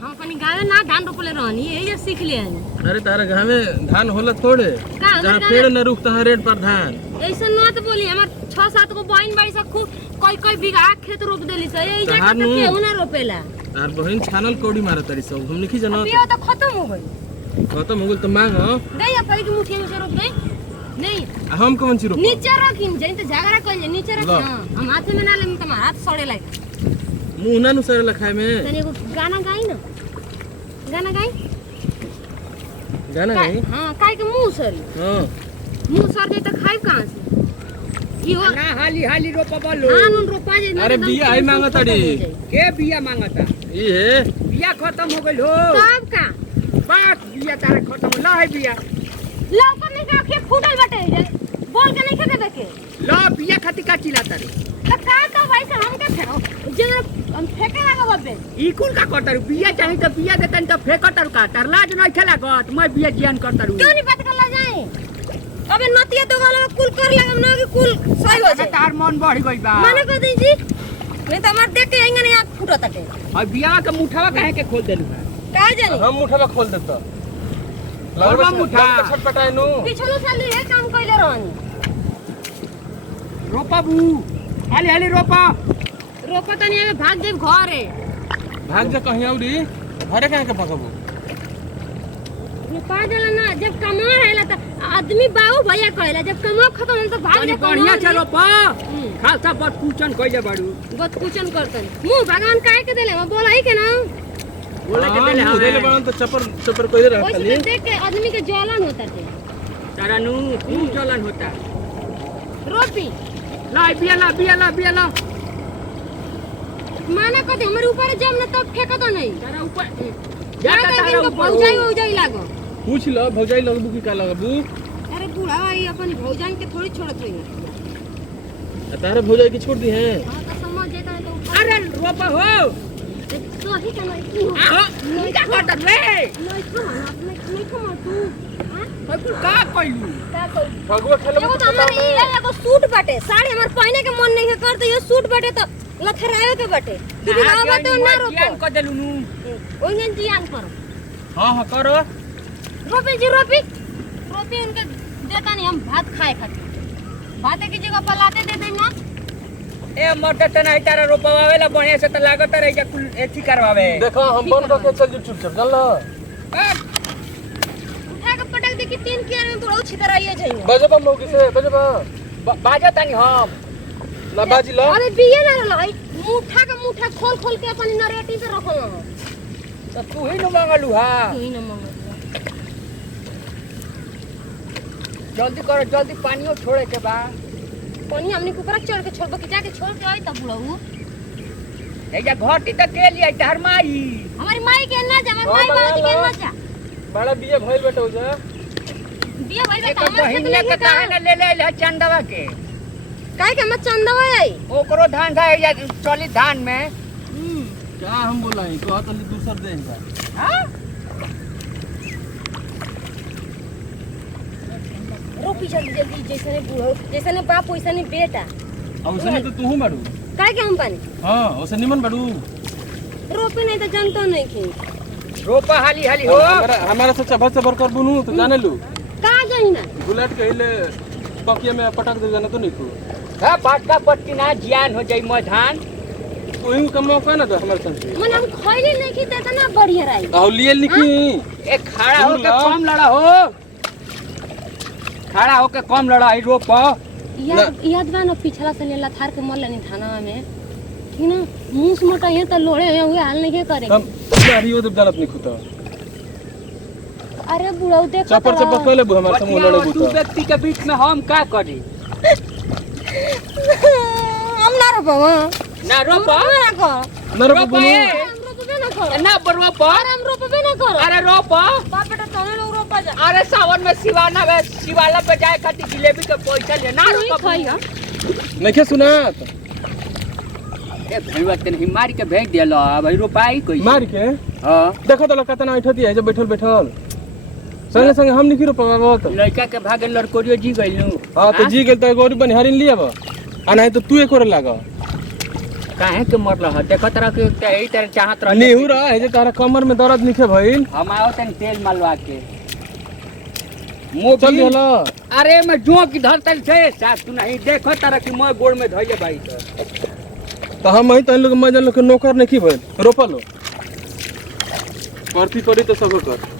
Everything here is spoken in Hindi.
हम अपनी गाँव में ना धान रोपले रहनी यही सीख ले हनी। अरे तारा गाँव में धान होला थोड़े जहाँ पेड़ न रुकता है रेड पर धान ऐसा न तो बोली हमार 6-7 को बहन बाड़ी सब खूब कोई बीघा खेत रोप देली से यही जगह पे केहू ना रोपेला। तार बहन छानल कोड़ी मारत तारी सब हम नहीं जाना। अभी तो खत्म हो गई। खत्म हो गई तो मांग नहीं अब की मुठिया में से रोप दे नहीं हम कौन सी रोप नीचे रखिन जई तो झगड़ा कर नीचे रख हम हाथ में ना ले तुम्हारा हाथ सड़े लागे मुंह ना नु सड़े लखाए में। तने एगो गाना गाई ना गाना गाई हां काहे के मुंह सरी हां मुंह सर दे तो खाई कहां से इहो ना हाली रोपा बोलो हां नुन रोपा जे अरे बिया आई मांगताड़ी के बिया मांगता ई है बिया खत्म हो गइल हो कब का बात बिया तारे खत्म ला है बिया लौकर नहीं का के फूटल बटे बोल के नहीं खेते देखे ला बिया खाती का चिल्लाता रे का भाई से हम के फेरो जे हम फेंके लगा बाबे ई कुल का करता रे बिया चाहे तो बिया देतन तो फेकटर का तार लाज नहीं खेला गत मैं बिया ज्ञान करता रू क्यों नहीं बात कर ला जाए अबे नतिया तो वाला कुल कर लगा ना कि कुल सही हो जाए तार मन बढ़ गई बा माने को दी जी नहीं तो हमार देख के आएंगे नहीं आंख फूटत है और बिया का मुठावा काहे के खोल देलू का जानी हम मुठावा खोल देता लगवा मुठा छटपटाए नु पिछलो साल ये काम कइले रहनी रोपा बू हाली रोपा रोपा तनी आगे भाग देव घर है भाग जा कहीं औरी घरे कहां के पकबो ये पागल ना जब कमा हैला त आदमी बाऊ भैया कहला जब कमा खत्म हो तो भाग जा बढ़िया चलो पा खालसा बत पूछन कइले बाड़ू बत पूछन करतन मुंह भगवान काहे के देले बोला ही के ना बोले के देले हां देले बड़न तो चपर कइले रहत ओइसे देख के आदमी के जलन होता थे तारा नु खूब जलन होता रोपी ला बिया ला माने कदे हमरे ऊपर जब न तब फेंका तो नहीं तारा ऊपर जाता तारा ऊपर भौजाई लागो पूछ लो भौजाई लगबू की का लगबू अरे बूढ़ा भाई अपन भौजाई के थोड़ी छोड़त होई तारे भौजाई की छोड़ दी है हां तो समझ जाता है तो अरे रोपा हो तो ही का नहीं हां नहीं का करत रे नहीं खमा तू हां तू का कइलू का कोई फगुआ खेलबू एगो तो हमारे ई एगो सूट बाटे साड़ी हमर पहने के मन नहीं कर तो ये सूट बाटे तो लथरावे के बाटे तू भी गावा तो ना रोको ज्ञान क देलू नु ओइने जियान करो हां करो रोपी उनके देता नहीं हम भात खाए खातिर भाते की जगह पलाते दे देना ए मटर त नहीं तारा रोपवावेला बढ़िया से त लागत रही जा कुल एथी करवावे देखो हम बंद करके चल जो चुपचाप चल लो उठा के पटक दे कि 3 कियार में बहुत छितराइए जाइए बजबा मौकी से बजबा बाजा तनी हम ला बाजी लो अरे बिये ना लाई मुठा खोल के अपन नरेटी पे रखो त तू ही न मांगलू हा कोई ना मांगो जल्दी करो जल्दी पानियो छोड़े के बा पानी हमनी ऊपर चढ़ के छोड़बो कि जाके छोड़ के आई तब बुलाऊ एजा घटी त के लिए तार माई हमारी माई के ना जा हमारी माई बात के ना जा बड़ा बिया भइल बेटा हो जा बिया भाई एक बता हमर बहिन से ले के लेके का ताहे ले चंदवा के काहे के मत चंदवा आई ओकरो धान था या चली धान में क्या हम बोलाई कहत हली दूसर दे इनका हां रोपी जल्दी जैसे ने बाप वैसे ने बेटा अब उसने तो तू बाड़ू काहे के हम पानी हां उसे निमन बाड़ू रोपी नहीं तो जानतो नहीं कि रोपा हाली हो हमारा से चबर चबर कर बुनू तो जाने लू का जाई ना बुलेट कहिले पकिया में पटक दे जाना तो नहीं को हां पाटका पट्टी ना ज्ञान हो जाई म धान ओही का मौका ना दे हमारे संग मन हम खइले नहीं की त ना बढ़िया रही औ लिए लिखी एक खड़ा हो के कम लड़ा हो खड़ा हो के कम लड़ा ई रोप याद बा ना पिछला से लेला थार के मरले नहीं थाना में ठीक ना मुंह मोटा ये त लोड़े हुए हाल नहीं के करे तब गाड़ी वो गलत नहीं खुता अरे बुढ़ऊ देख चपर चपर पहले बु हमारे से लड़े बु दू व्यक्ति के बीच में हम का करी हम ना रोपवा ना रोपा ना कर न रो रोपा हम रोपबे ना कर ना रोपा हम रोपबे ना कर अरे रोपा बाप बेटा तने लोग रोपा जा अरे सावन में शिवाला पे जाए खातिर जिलेबी के पैसा ले ना नहीं खाई हां नहीं के सुना ए भईवा तने मार के भेज देलो भाई रोपाई कोई मार के हां देखो तो कतना बैठती है जब बैठल संगे संगे हम नहीं रोपावत लड़का के भागे लड़कोरियो जी गइलू हां तो जी गेल त गोरी बनिहारिन लियाब आ नहीं तो तू एक और लागा काहे के मरल ह देखो तरह के यही तरह चाहत रह नेहू रहा है जे तारा कमर में दर्द निखे भइल हम आओ तन तेल मलवा के चल मोबिल गेला अरे मैं जो की धरतल से सास तू नहीं देखो तरह की मैं गोड़ में धइले भाई तो हम ही तन लोग मजन लोग के नौकर नहीं भइल रोपल हो करती करी तो सब कर